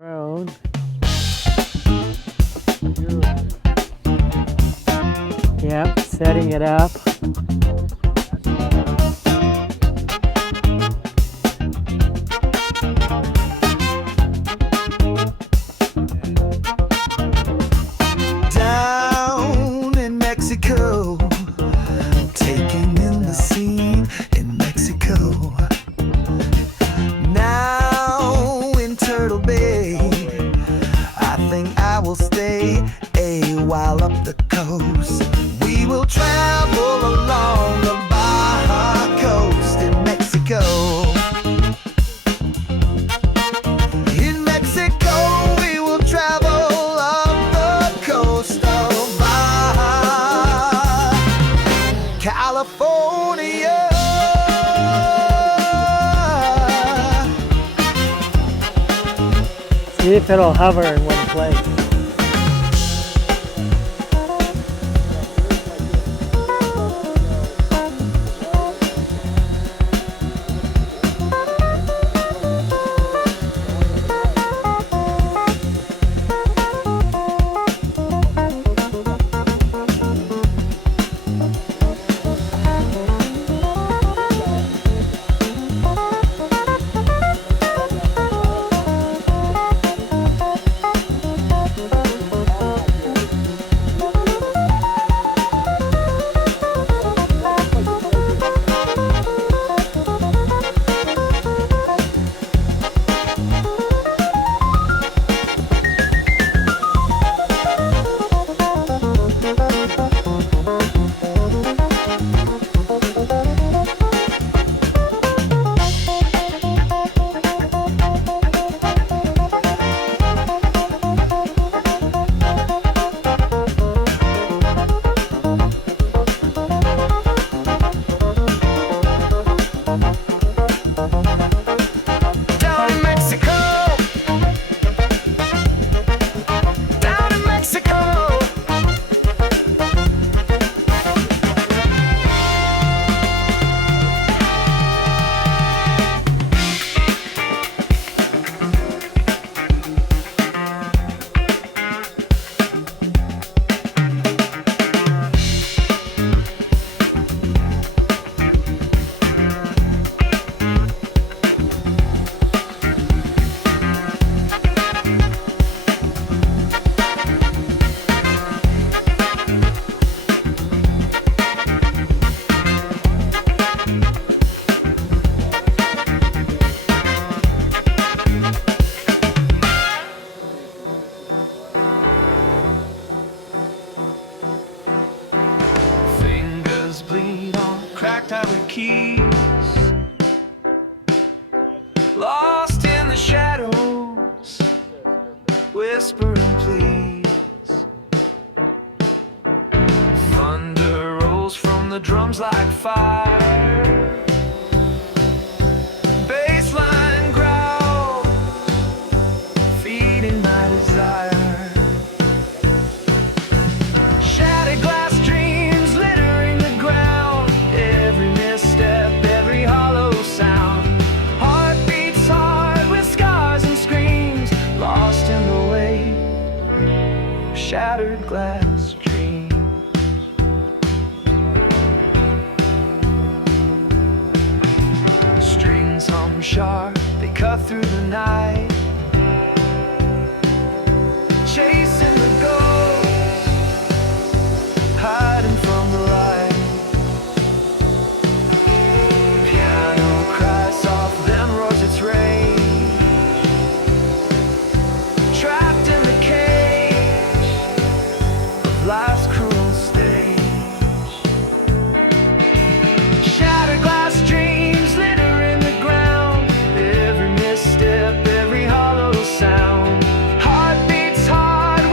Drone. Yep, setting it up. Down in Mexico, taking in the scene in Mexico. Now in Turtle Bay, I think I will stay a while up the coast. We will travel along the Baja coast in Mexico. In Mexico, we will travel up the coast of Baja California. See if it'll hover in one place. Bleed on cracked highway keys, lost in the shadows, whispering please. Thunder rolls from the drums like fire, bassline growls, feeding my desire. Shattered glass dreams littering the ground, every misstep, every hollow sound. Heart beats hard with scars and screams, lost in the weight of shattered glass dreams. Strings hum sharp, they cut through the night, chasing the ghost, hiding from the light. Piano cries soft, then roars its rage, trapped in the cage of life's cruel stage. Shattered glass dreams littering the ground, every misstep, every hollow sound. Heart beats hard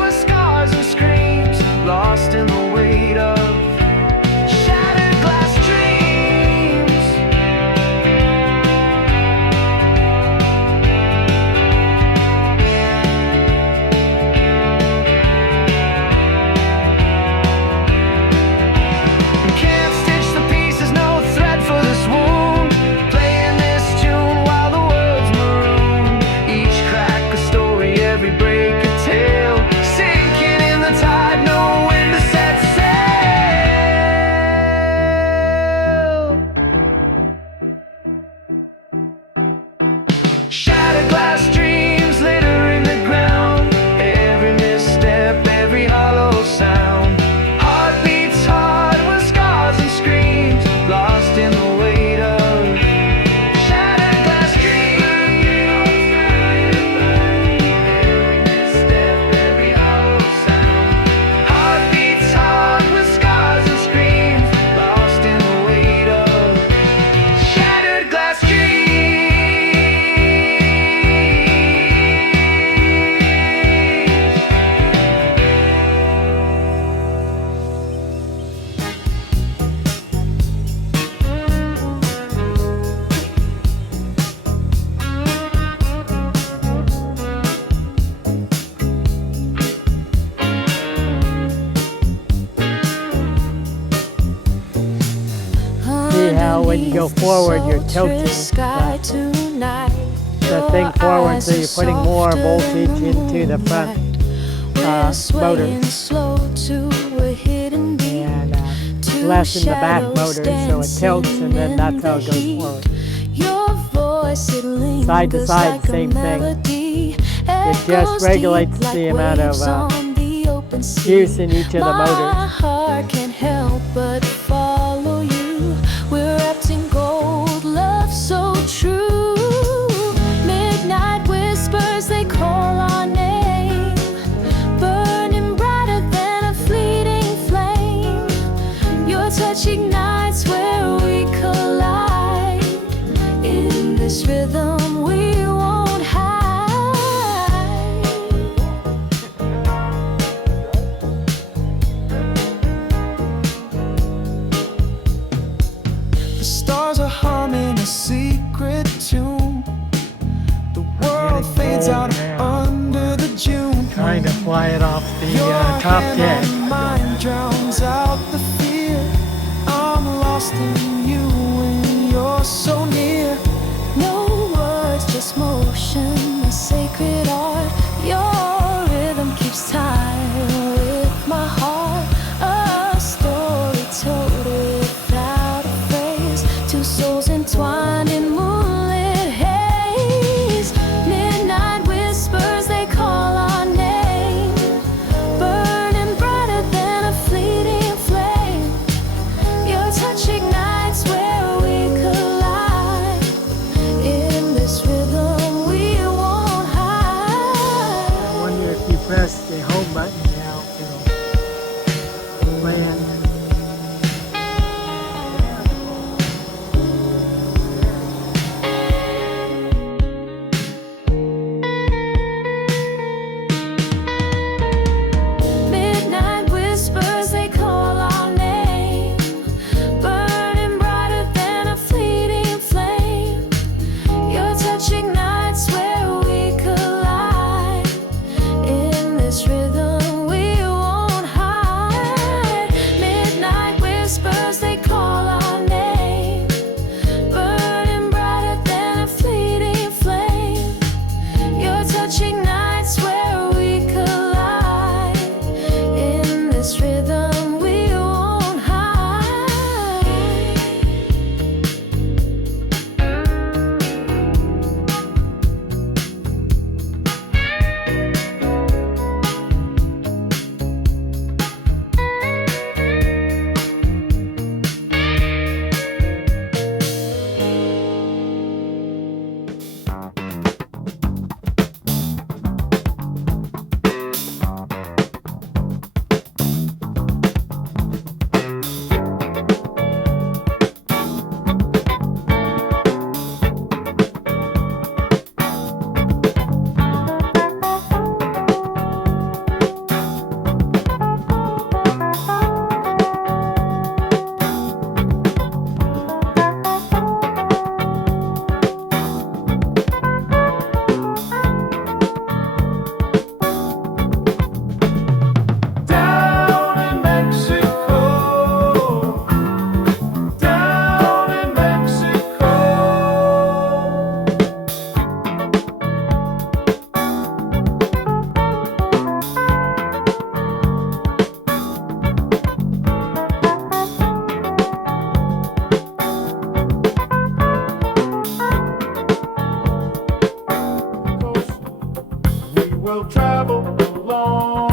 Shattered glass dreams littering the ground. Every misstep, every hollow sound. Heartbeats hard with scars and screams, lost in the weight of shattered glass dreams. Every misstep, every hollow sound. Heartbeats hard with scars and screams, lost in the weight of shattered glass dreams. See how when you go forward, you're tilting the thing forward, so you're putting more voltage into the front motor and less in the back motor, so it tilts, and then that's how it goes forward. Side to side, same thing. It just regulates the amount of juice in each of the motors. My heart can't help but follow you. We're wrapped in gold, love so true. Midnight whispers, they call our name, burning brighter than a fleeting flame. Your touch ignites where we collide. In this rhythm we won't hide. The stars are humming a secret tune. The world fades out under the June. Trying to fly it off the Your top hand deck. on mine drowns out the fear. I'm lost in you when you're so near. No words, just motion, a sacred art. Your rhythm keeps time with my heart. A story told without a phrase. Two souls entwined in moonlit haze. Midnight whispers, they call our name, burning brighter than a fleeting flame. Your touch ignites where we collide. will travel along.